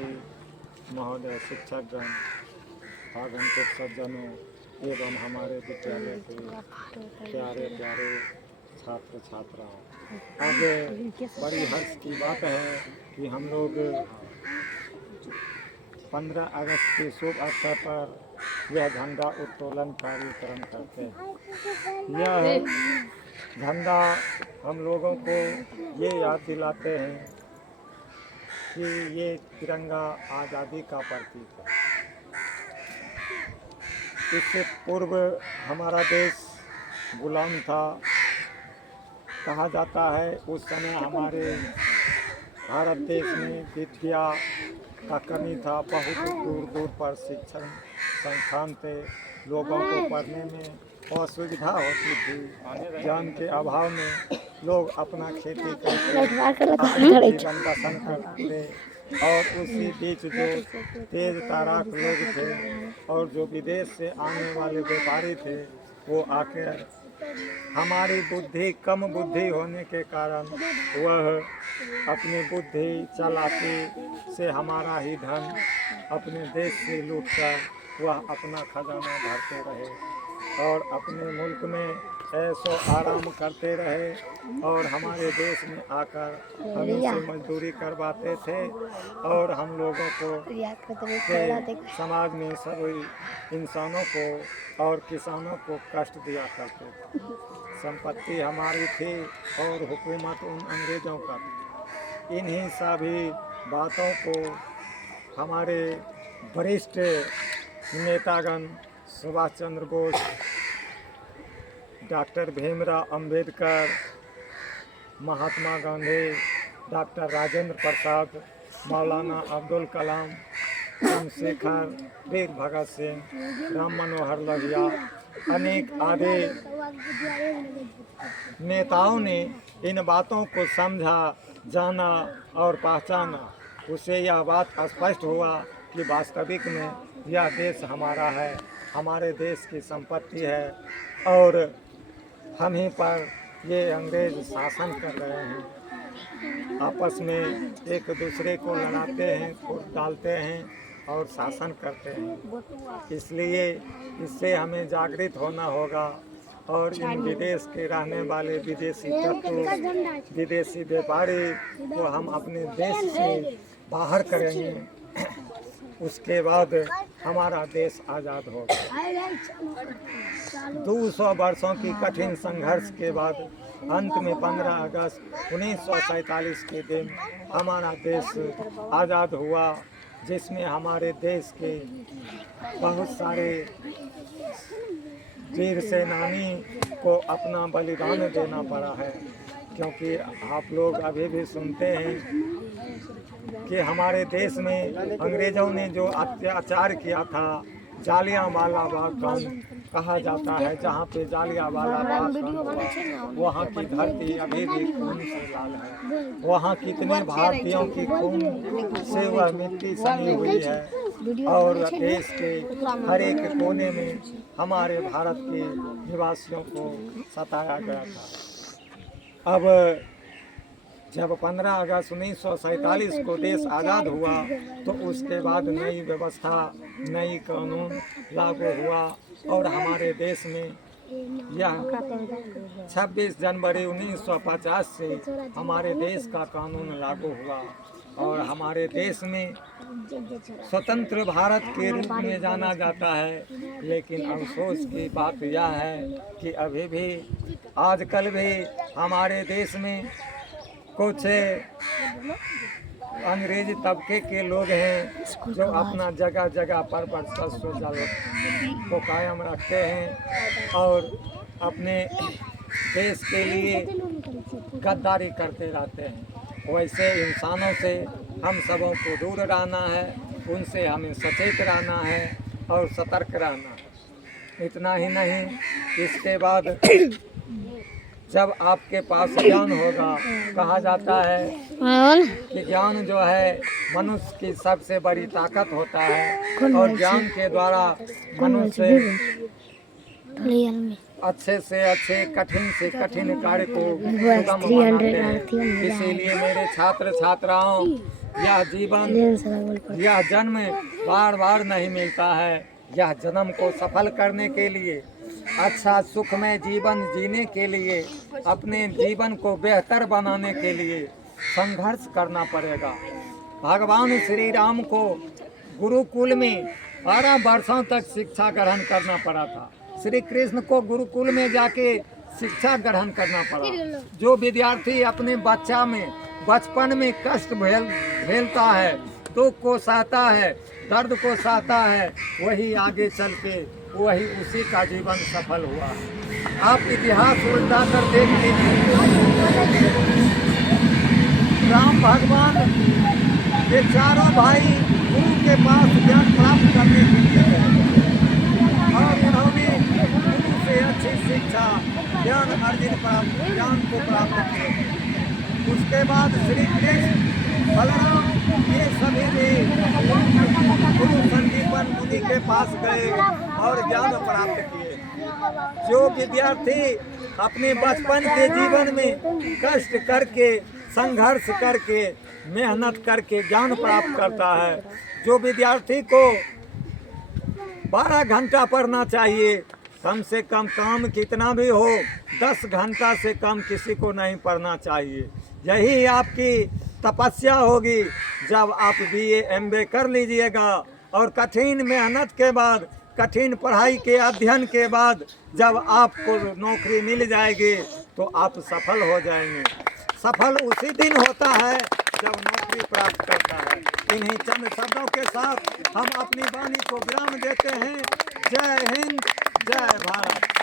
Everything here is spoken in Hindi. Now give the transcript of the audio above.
सभापति महोदय, शिक्षकगण, आगंतुक सज्जनों एवं हमारे विद्यालय के प्यारे प्यारे छात्र छात्राओं, आज बड़ी हर्ष की बात है कि हम लोग 15 अगस्त के शुभ अवसर पर यह झंडा उत्तोलन कार्यक्रम करते हैं। यह झंडा हम लोगों को ये याद दिलाते हैं कि ये तिरंगा आज़ादी का प्रतीक है। इससे पूर्व हमारा देश गुलाम था, कहा जाता है उस समय हमारे भारत देश में विद्या का कमी था, बहुत दूर दूर पर शिक्षण संस्थान थे, लोगों को पढ़ने में असुविधा होती थी। ज्ञान के अभाव में लोग अपना खेती करके जीवन बसर करते और उसी बीच जो तेज तराक लोग थे और जो विदेश से आने वाले व्यापारी थे, वो आकर हमारी बुद्धि कम बुद्धि होने के कारण वह अपनी बुद्धि चालाकी से हमारा ही धन अपने देश से लूटकर वह अपना खजाना भरते रहे और अपने मुल्क में ऐसो आराम करते रहे और हमारे देश में आकर हमें से मजदूरी करवाते थे और हम लोगों को समाज में सभी इंसानों को और किसानों को कष्ट दिया करते थे। संपत्ति हमारी थी और हुकूमत उन अंग्रेज़ों का थी। इन्हीं सभी बातों को हमारे वरिष्ठ नेतागण सुभाष चंद्र बोस, डॉक्टर भीमराव अंबेडकर, महात्मा गांधी, डॉक्टर राजेंद्र प्रसाद, मौलाना अब्दुल कलाम, चंद्रशेखर, वीर भगत सिंह, राम मनोहर लोहिया, अनेक आदि नेताओं ने इन बातों को समझा, जाना और पहचाना। उसे यह बात स्पष्ट हुआ कि वास्तविक में यह देश हमारा है, हमारे देश की संपत्ति है और हम ही पर ये अंग्रेज शासन कर रहे हैं। आपस में एक दूसरे को लड़ाते हैं, फूट डालते हैं और शासन करते हैं। इसलिए इससे हमें जागृत होना होगा और इन विदेश के रहने वाले विदेशी तत्व, विदेशी व्यापारी को हम अपने देश से बाहर करेंगे। उसके बाद हमारा देश आज़ाद होगा। 200 वर्षों की कठिन संघर्ष के बाद अंत में 15 अगस्त 1947 के दिन हमारा देश आज़ाद हुआ, जिसमें हमारे देश के बहुत सारे वीर सेनानी को अपना बलिदान देना पड़ा है। क्योंकि आप लोग अभी भी सुनते हैं कि हमारे देश में अंग्रेज़ों ने जो अत्याचार किया था, जालियांवाला बाग कहा जाता है, जहाँ पे जालियांवाला बाग हुआ, वहाँ की धरती अभी भी खून से लाल है। वहाँ कितने भारतीयों की खून से वह मिट्टी सनी हुई है और देश के हर एक कोने में हमारे भारत के निवासियों को सताया गया था। अब जब 15 अगस्त 1947 को देश आज़ाद हुआ तो उसके बाद नई व्यवस्था, नई कानून लागू हुआ और हमारे देश में यह 26 जनवरी 1950 से हमारे देश का कानून लागू हुआ और हमारे देश में स्वतंत्र भारत के रूप में जाना जाता है। लेकिन अफसोस की बात यह है कि अभी भी आजकल भी हमारे देश में कुछ अंग्रेजी तबके के लोग हैं जो अपना जगह जगह पर वर्चस्व को कायम रखते हैं और अपने देश के लिए गद्दारी करते रहते हैं। वैसे इंसानों से हम सबों को दूर रहना है, उनसे हमें सचेत रहना है और सतर्क रहना है। इतना ही नहीं, इसके बाद जब आपके पास ज्ञान होगा, कहा जाता है कि ज्ञान जो है मनुष्य की सबसे बड़ी ताकत होता है और ज्ञान के द्वारा मनुष्य अच्छे से अच्छे, कठिन से कठिन कार्य को सुगम बनाते हैं। इसीलिए मेरे छात्र छात्राओं, यह जीवन, यह जन्म बार बार नहीं मिलता है। यह जन्म को सफल करने के लिए, अच्छा सुखमय जीवन जीने के लिए, अपने जीवन को बेहतर बनाने के लिए संघर्ष करना पड़ेगा। भगवान श्री राम को गुरुकुल में 12 वर्षों तक शिक्षा ग्रहण करना पड़ा था। श्री कृष्ण को गुरुकुल में जाके शिक्षा ग्रहण करना पड़ा। जो विद्यार्थी अपने बचपन में कष्ट झेलता है, दुख को सहता है, दर्द को सहता है, वही आगे चल के वही उसी का जीवन सफल हुआ है। आप इतिहास उल्टा कर देख लीजिए। राम भगवान ये चारों भाई गुरु के पास ज्ञान प्राप्त करने के लिए गए और उन्होंने गुरु से अच्छी शिक्षा ज्ञान को प्राप्त किया। उसके बाद श्री कृष्ण, बलराम, ये सभी भी गुरु संदीपन मुनि के पास गए और ज्ञान प्राप्त किए। जो विद्यार्थी अपने बचपन के जीवन में कष्ट करके, संघर्ष करके, मेहनत करके ज्ञान प्राप्त करता है, जो विद्यार्थी को 12 घंटा पढ़ना चाहिए, कम से कम काम कितना भी हो 10 घंटा से कम किसी को नहीं पढ़ना चाहिए। यही आपकी तपस्या होगी जब आप BA MA कर लीजिएगा और कठिन मेहनत के बाद, कठिन पढ़ाई के अध्ययन के बाद जब आपको नौकरी मिल जाएगी तो आप सफल हो जाएंगे। सफल उसी दिन होता है जब नौकरी प्राप्त करता है। इन्हीं चंद शब्दों के साथ हम अपनी वाणी को विराम देते हैं। जय हिंद, जय भारत।